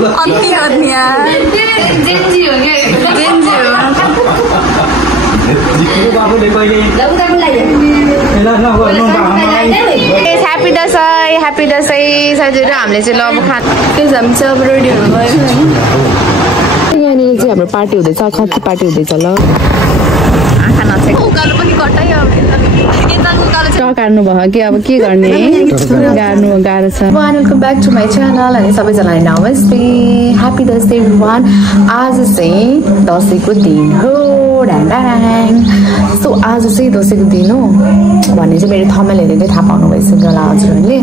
अन्ति गर्ने यार जेन्जी हो के जेन्जी हो ह्याप्पी दसैँ साथीहरु हामीले चाहिँ अब खाना हामी चाहिँ अब रेडीहरू भयो यहाँनिर चाहिँ हाम्रो पार्टी हुँदैछ खसी पार्टी हुँदैछ ल उकालो पनि कतै काट्नु भयो कि अब के गर्ने गाड्नु गाह्रो छ welcome back to my channel अनि सबैजनालाई नमस्ते ह्याप्पी दसैँ एभ्रिवान आज चाहिँ दसैँको दिन हो सो आज चाहिँ दसैँको दिन हो भन्ने चाहिँ मेरो थम्बनेल हेरेर थाहा पाउनु भइसक्यो होला हजुरहरूले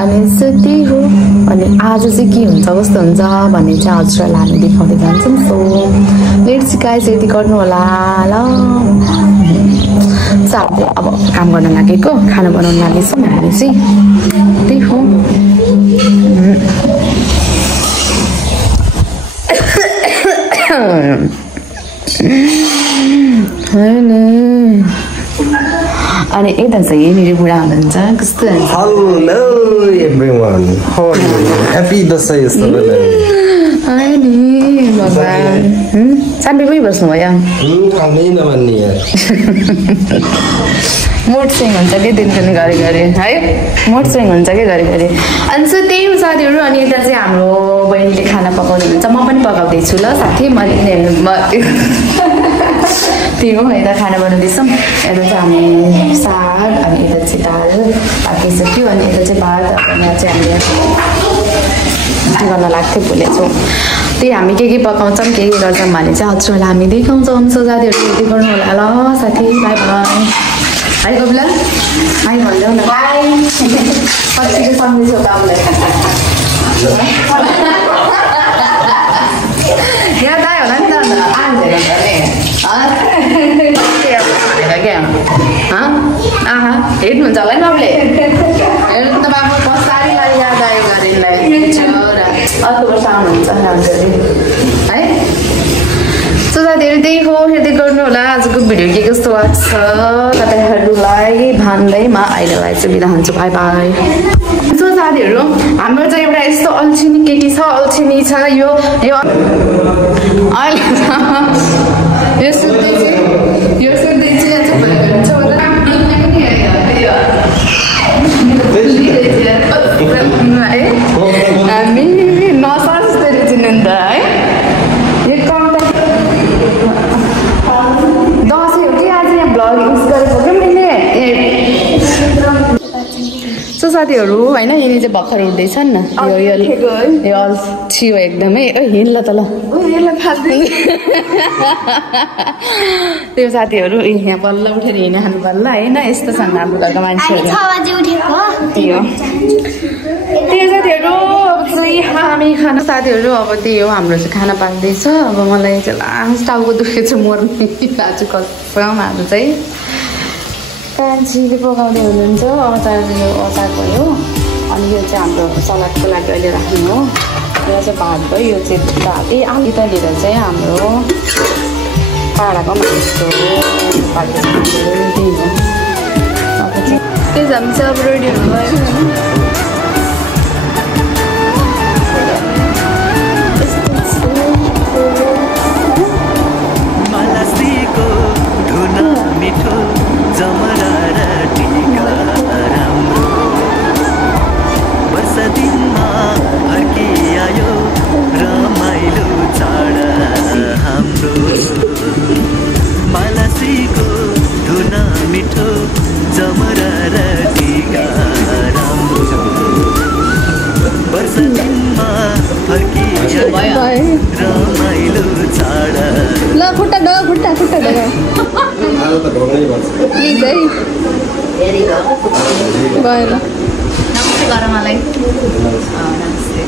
अनि त्यही हो अनि आज चाहिँ के हुन्छ कस्तो हुन्छ भन्ने चाहिँ हजुरहरूलाई हामी देखाउँदै जान्छौँ सो लेट्स गाइस यति गर्नु होला ल हामीले अब काम गर्न लागेको खाना बनाउन लागेछौँ हामी चाहिँ त्यही हो अनि यता चाहिँ यहाँनिर बुढा हुनुहुन्छ कस्तो हेलो एभ्रिवान ह्याप्पी दसैँ भगवान् चाम्पी पनि बस्नुभयो मोड स्विङ हुन्छ कि दिनदिन घरि है मोड स्विङ हुन्छ कि घरि अनि सो त्यही हो साथीहरू अनि यता चाहिँ हाम्रो बहिनीले खाना पकाउनु हुन्छ म पनि पकाउँदैछु ल साथी मैले त्यही हो यता खाना बनाउँदैछौँ यता चाहिँ हामी साग अनि यता चाहिँ दाल पाकिसक्यो अनि यता चाहिँ भात अनि यहाँ चाहिँ हामीले के गर्न लाग्थ्यो भुलेछौँ त्यही हामी के पकाउँछौँ के गर्छौँ भने चाहिँ हजुरहरूलाई हामी देखाउँछौँ सो साथीहरू यति गर्नु होला ल साथी by by high Kapila high भनिदेऊ न बाई कतिको सम्झिन्छौ कामलाई यहाँ दाइ होला नि त आहा हेर्नुहुन्छ होला नि तपाईँले हेर्नु त बाबु कसारी लागि याद आयो गाडीलाई अर्को वर्ष आउनुहुन्छ है सो साथीहरू त्यही हो यति गर्नु होला आजको भिडियो के कस्तो लाग्छ तपाईँहरूलाई भन्दैमा अहिलेलाई चाहिँ बिदा हुन्छु बाई बाई सो साथीहरू हाम्रो चाहिँ एउटा यस्तो अल्छिनी केटी छ अल्छिनी छ यो अहिले यो सुत्दै हामी नसर्दै चिन्नु नि त है दसैँ हो कि आज यहाँ भ्लग युज गरेको क्या मैले सो साथीहरू होइन यिनी चाहिँ भर्खर उठ्दैछ नि यो अल्छी हो एकदमै हिँड ल त ल त्यो साथीहरू यहाँ बल्ल उठेर हिँड्ने खानु बल्ल होइन यस्तो छन् हाम्रो घरको मान्छेहरू त्यही हो साथीहरू अब चाहिँ हामी खाना साथीहरू अब त्यही हो हाम्रो चाहिँ खाना पाक्दैछ अब मलाई चाहिँ लास्ट टाउको दुखेको छ मर्ने आज कसम हाम्रो चाहिँ कान्छीले पकाउँदै हुनुहुन्छ अचार भयो अनि यो चाहिँ हाम्रो सलादको लागि अहिले राख्ने हो यो चाहिँ भात भयो यो चाहिँ दाल यतानिर चाहिँ हाम्रो पाडाको मासु त्यही हो अब चाहिँ त्यही हामी चाहिँ अब रेडीहरू भयो ल खुट्टा डो खुट्टा प्लिज है गयो ल नमस्ते गर मलाई नमस्ते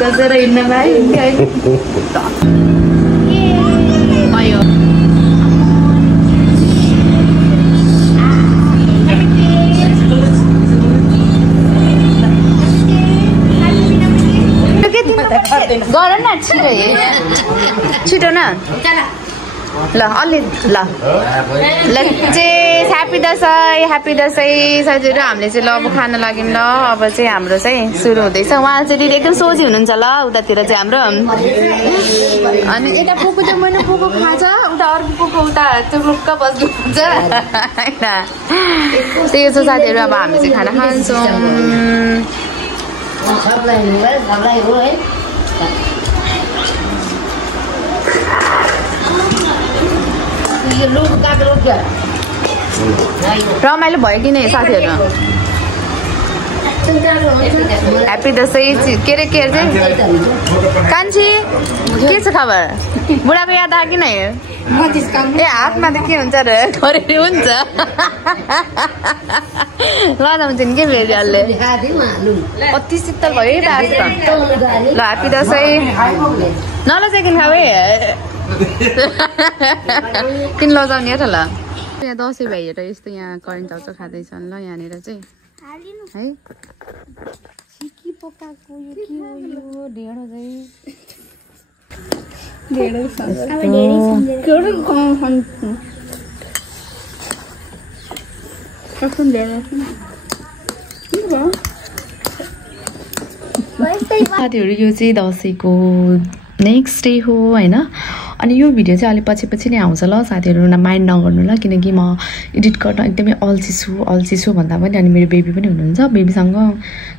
Kasih Raina baik guys. Ayo. न ल अलि ल ह्याप्पी दसैँ साथीहरू हामीले चाहिँ ल अब खान लाग्यौँ ल अब चाहिँ हाम्रो चाहिँ सुरु हुँदैछ उहाँ चाहिँ दिदी एकदम सोझी हुनुहुन्छ ल उतातिर चाहिँ हाम्रो अनि यता पोको चाहिँ मैले पोको खान्छ उता अर्को पोको उता चुरुक्क बस्नुहुन्छ होइन त्यही छ साथीहरू अब हामी चाहिँ खाना खान्छौँ रमाइलो भयो कि नै साथीहरू ह्याप्पी दसैँ के अरे चाहिँ कान्छी के छ खबर बुढाको याद आयो कि नै ए हातमा त के हुन्छ र खरेरी हुन्छ लाँदा हुन्छ नि के फेरि अलि कति शीतल भयो है ल ह्याप्पी दसैँ नलजाइकन खाऊ है किन लजाउने र ल यहाँ दसैँ भइएर यस्तो यहाँ करेन्ट चाउचाउ खाँदैछन् ल यहाँनिर चाहिँ है पकाएको साथीहरू यो चाहिँ दसैँको नेक्स्ट डे हो होइन अनि यो भिडियो चाहिँ अलिक पछि नै आउँछ ल साथीहरू माइन्ड नगर्नु ल किनकि म एडिट गर्न एकदमै अल्छी छु भन्दा पनि अनि मेरो बेबी पनि हुनुहुन्छ बेबीसँग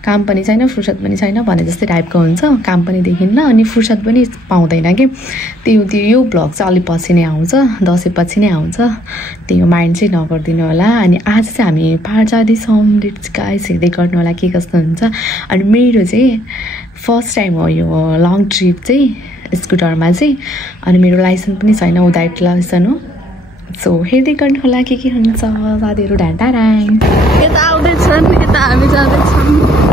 काम पनि छैन फुर्सद पनि छैन भने जस्तै टाइपको हुन्छ काम पनि देखिन्न अनि फुर्सद पनि पाउँदैन कि त्यो यो भ्लग चाहिँ अलिक पछि नै आउँछ दसैँ पछि नै आउँछ त्यो माइन्ड चाहिँ नगरिदिनु होला अनि आज चाहिँ हामी पाहाड जाँदैछौँ लेट्स गाइस हेर्दै गर्नु होला के कस्तो हुन्छ अनि मेरो चाहिँ फर्स्ट टाइम हो यो लङ ट्रिप चाहिँ स्कुटरमा चाहिँ अनि मेरो लाइसेन्स पनि छैन विदाउट लाइसेन्स हो सो हेर्दै गर्नु होला के हुन्छ साथीहरू ढाँटाराङ यता आउँदैछन् यता हामी जाँदैछौँ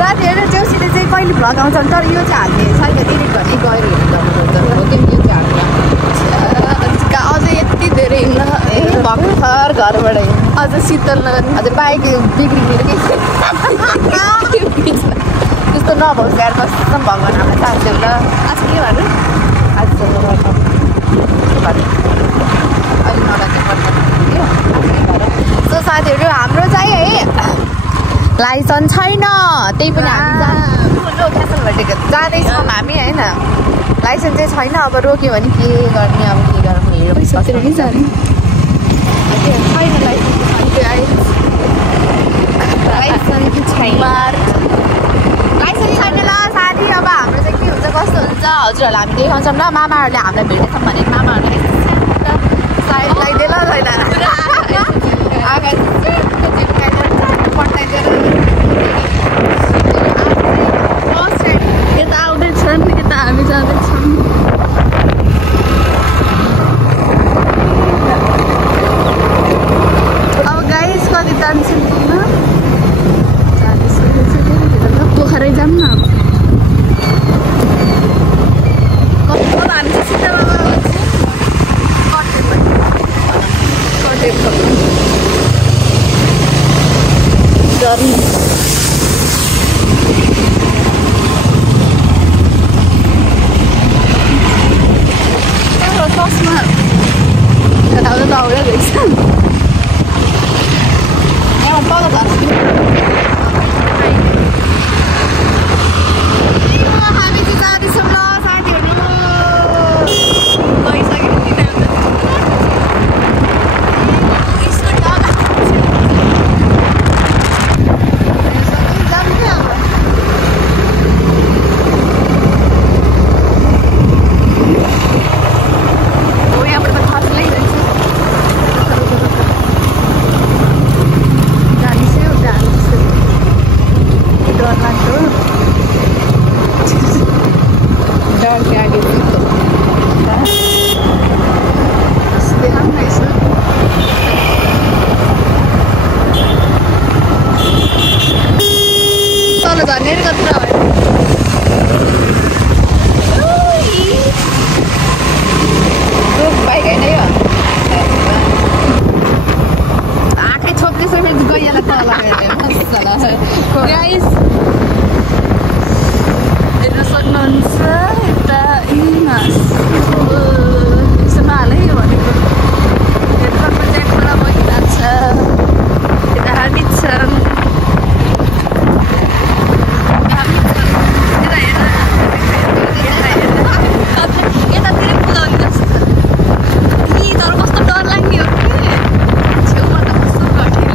साथीहरू जोसिले चाहिँ कहिले भ्लग आउँछन् तर यो चाहिँ हामीले छैन एडिट गर्ने गएर हेर्नुपर्छ हो कि यो चाहिँ हामीले अझै यति धेरै भर्खर घरबाटै अझ शीतल नगर्ने अझै बाइक बिग्रिने त्यस्तो नभओस् यार कस्तो भगवान् हामीलाई चाहन्छौँ ल आज के भन्नु आज अहिले नगर्ने सो साथीहरू हाम्रो चाहिँ है लाइसेन्स छैन त्यही पनि हामी क्यान्सल भइसक्यो जाँदैछौँ हामी होइन लाइसेन्स चाहिँ छैन अब रोक्यो भने के गर्ने अब के गर्ने छैन लाइसेन्स छैन ल साथी अब हाम्रो चाहिँ के हुन्छ कस्तो हुन्छ हजुरहरूलाई हामी देखाउँछौँ ल मामाहरूले हामीलाई भेट्दैछौँ भने मामाहरूलाई साइड लगाइदिए ल यता आउँदैछन् यता हामी जाँदैछौँ अब गाइस कति जान्छौँ पोखरै जाऊँ न हुन्छ गाइस हेर्न सक्नुहुन्छ यता यसमा हालै भनेको यता प्रोजेक्टबाट भइरहेको छ यता हामी छन् यतातिर पुलाउने जस्तो छ नि तर कस्तो डर लाग्ने हो कि छेउमा त कस्तो घटेर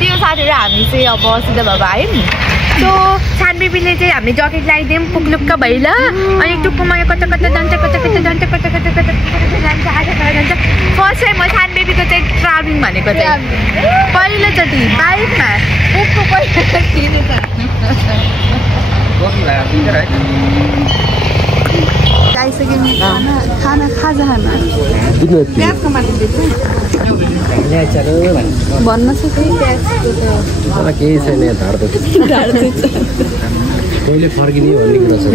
त्यो साथीहरू हामी चाहिँ अब सिधा भएर आयौँ सो छानबेबीले चाहिँ हामी जकेट लगाइदियौँ पुग्लुक्क भइल अनि टुप्पोमा कता कता जान्छ कता कता जान्छ कता कता कता जान्छ आधा जान्छ फर्स्ट टाइम म छानबेबीको चाहिँ ट्राभलिङ भनेको चाहिँ पहिलोचोटि बाइकमा उसको पहिलो किने छ खाइसक्यौँ खाना खाजा खाना प्याजको माथि भन्न सक्छ प्याजको केही छैन कहिले फर्किने भन्ने कुरा छ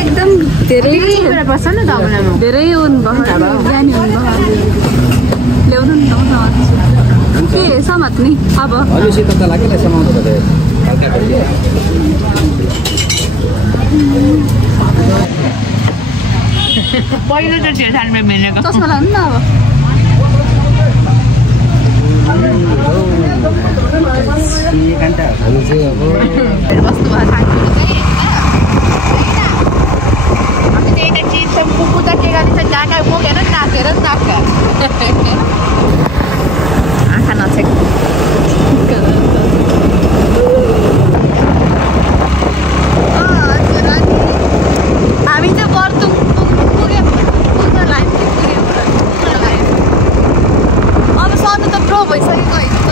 एकदम धेरै पर्छ नि त धेरै ज्ञानी हुनुभयो ल्याउनु नि के समात्ने अब पहिलोचोटि छानबे मिलेको चस्मा लाउनु न अब बस्नु भयो साथीहरू चाहिँ हामी चाहिँ यता चिज पुग्दा के गर्ने छ ढाका बोकेर नाचेर नाच्का आँखा नछेक हामी चाहिँ बर्तुङ पुग्यो पुग्न लाग्यो अब सधैँ त प्रो भइसकेको होइन त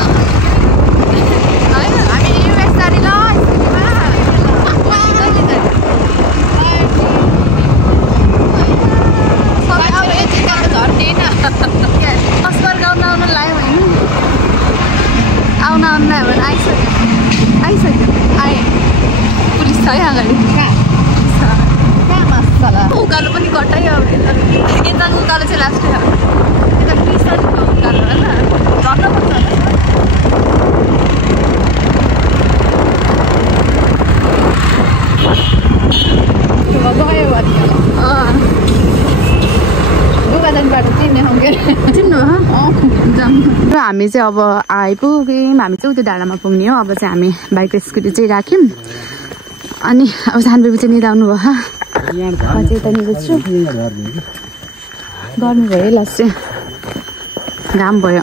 होइन हामी युएस जाने ल सबै अब यति झर्दैन अस्कर गाउन आउनु लाग्यो होइन आउन लाग्यो भने आइसक्यो आएँ पुलिस छ है अगाडि उकालो पनि कटाइ अब यताको उकालो चाहिँ लास्ट यता पिसको उकालो होइन झर्न पर्छ गयो भने दोकानबाट चिन्नु हामी चाहिँ अब आइपुग्यौँ हामी चाहिँ उतो डाँडामा पुग्ने हो अब चाहिँ हामी बाइक र स्कुटी चाहिँ राख्यौँ अनि अब छानबेबी चाहिँ निदाउनु भयो म चाहिँ यता निदाउँछु गर्नु भयो है लास्ट चाहिँ घाम भयो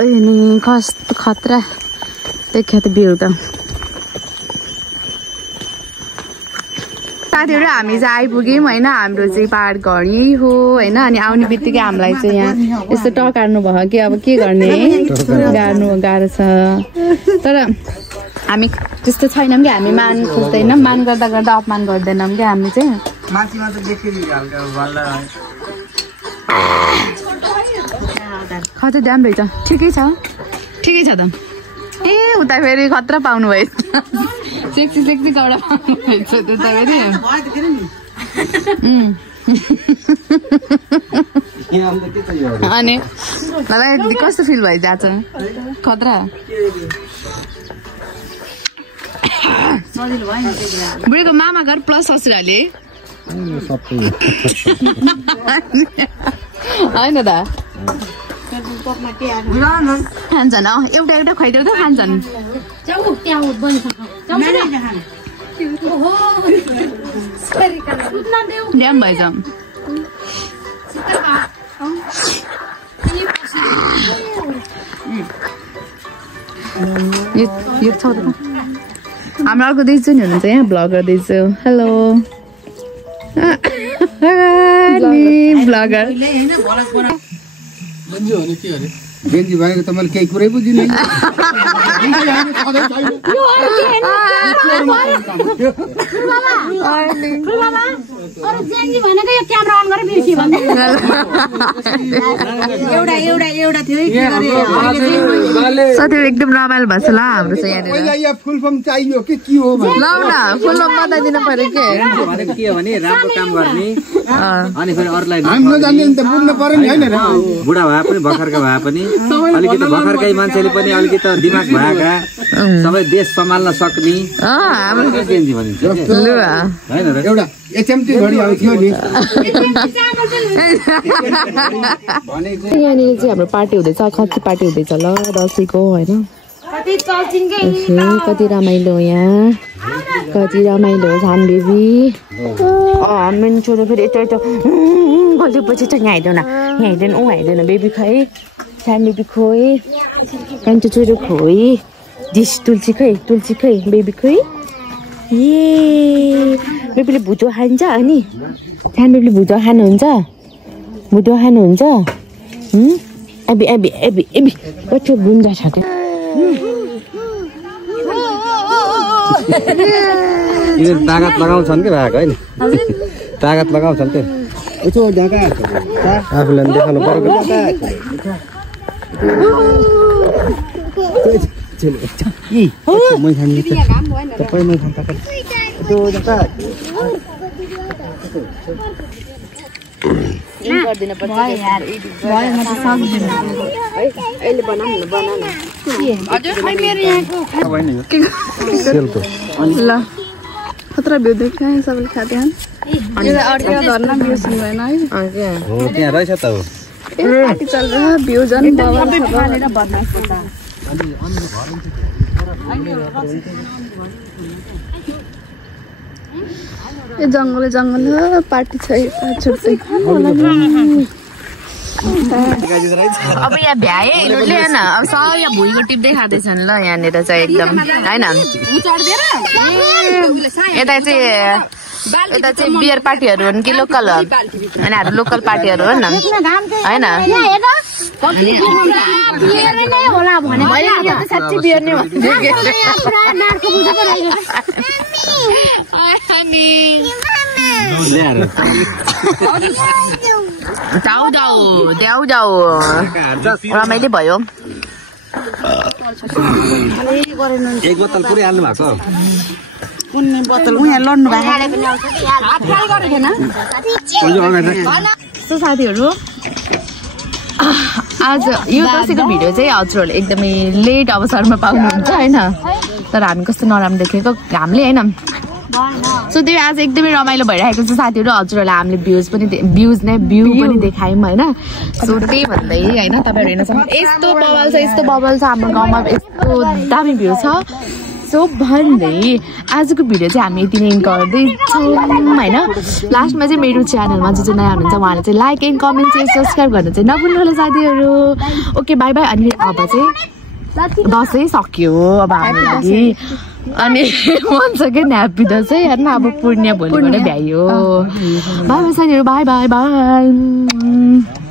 अनि कस्तो खतरा देखियो त भ्यू त साथीहरू हामी चाहिँ आइपुग्यौँ होइन हाम्रो चाहिँ पहाड घर यही हो होइन अनि आउने बित्तिकै हामीलाई चाहिँ यहाँ यस्तो टकार्नु भयो कि अब के गर्ने है गाह्रो छ तर हामी त्यस्तो छैनौँ कि हामी मान खोज्दैनौँ मान गर्दा गर्दा अपमान गर्दैनौँ कि हामी चाहिँ खतरा ध्यान रहेछ ठिकै छ त ए उता फेरि खतरा पाउनु भयो सेक्सी कपडा पाउनु भएछ त्यो त फेरि अनि मलाई कस्तो फिल भइरहेछ खतरा बुढीको मामा घर प्लस ससुराले होइन त खान्छन् एउटा खुवाइदेऊ त खान्छन् ड्याम भएछ यो छ हाम्रो अर्को दिदी नि हुनुहुन्छ यहाँ ब्लगर दिदी हेलो ब्लगर बेन्जी भनेको त मैले केही कुरै बुझिनँ क्यामेरा अन साथीहरु एकदम रमाइलो भएको छ ल हाम्रो चाहिँ यहाँनिर फुल फर्म चाहियो के हो ल न फुल फर्म बताइदिनु पर्यो के भनेको के हो भने राम्रो काम गर्ने अनि फेरि अरूलाई हाम्रो जान्ने नि त बुझ्न पर्यो नि हैन र बुढा भए पनि भर्खरका भए पनि अलिकति भर्खरकै मान्छेले पनि अलिकति दिमाग भएका सबै देश सम्हाल्न सक्ने हाम्रो जेन्जी भनिन्छ ल हैन र एउटा एचएमटी घडी आउँथ्यो नि यहाँनिर चाहिँ हाम्रो पार्टी हुँदैछ खसी पार्टी हुँदैछ ल दसैँको होइन कति रमाइलो यहाँ कति रमाइलो छान बेबी मेरो छोरो फेरि यता यता बजेपछि त यहाँ आइदेऊ न यहाँ आइदेन ऊ आइदेन बेबी खै छान बेबी खोइ कान्छो छोरो खोइ डिस तुलसी खै बेबी खोइ ए बेबीले भुटो खान्छ अनि छान बेबीले भुटो खानुहुन्छ एबी एबी एबी एबी कस्तो गुन्जा छ त्यो तागत लगाउँछन् के भएको हैन तागत लगाउँछन् के यसो ढाका आफूलाई देखाउनु पर्यो मै खाने तपाईँ मै खान ताका त्यो ढाका गर्दिन पर्छ यार भयो म त सक्दिन है अहिले बनाउँ न हजुर खै मेरो यहाँको ल खतरा भ्यू देख्छ सबैले खाँदै अनि अर्को गर्न भ्यू सुन भएन है हो त्यहाँ रहेछ त हो पार्टी चल रहा भ्यू जन बवाल खानेर बदमास यो जंगल पार्टी छ छुट्टै अब यहाँ भ्याए हिँड्नुले होइन अब सब यहाँ भुइँको टिप्दै खाँदैछन् ल यहाँनिर चाहिँ एकदम होइन यता चाहिँ बियर पार्टीहरू हुन् कि लोकल हो यिनीहरू लोकल पार्टीहरू हो नि होइन जाऊ रमाइलो भयो एक बोतल पुरै हाल्नु भएको कुनै बोतल उहाँ लड्नु भएको सो साथीहरू आज यो दसैँको भिडियो चाहिँ हजुरहरूले एकदमै लेट अवसरमा पाउनुहुन्छ होइन तर हामी कस्तो नराम्रो देखेको हामीले होइन सो त्यो आज एकदमै रमाइलो भइरहेको छ साथीहरू हजुरहरूलाई हामीले भ्यू पनि देखायौँ होइन सो त्यही भन्दै होइन तपाईँहरू हेर्न सक्नुहुन्छ यस्तो बबल छ हाम्रो गाउँमा यस्तो दामी भ्यू छ सो भन्दै आजको भिडियो चाहिँ हामी यति नै गर्दैछौँ होइन लास्टमा चाहिँ मेरो च्यानलमा जो चाहिँ नयाँ हुनुहुन्छ उहाँले चाहिँ लाइक एन्ड कमेन्ट चाहिँ सब्सक्राइब गर्नु चाहिँ नभुल्नु होला साथीहरू ओके बाई बाई अनि अब चाहिँ दसैँ सक्यो अब हाम्रो लागि अनि वान सेकेन्ड ह्याप्पी दसैँ होइन अब पूर्णिया भोलिबाट भ्यायो बाई बाई साथीहरू बाई बाई बाई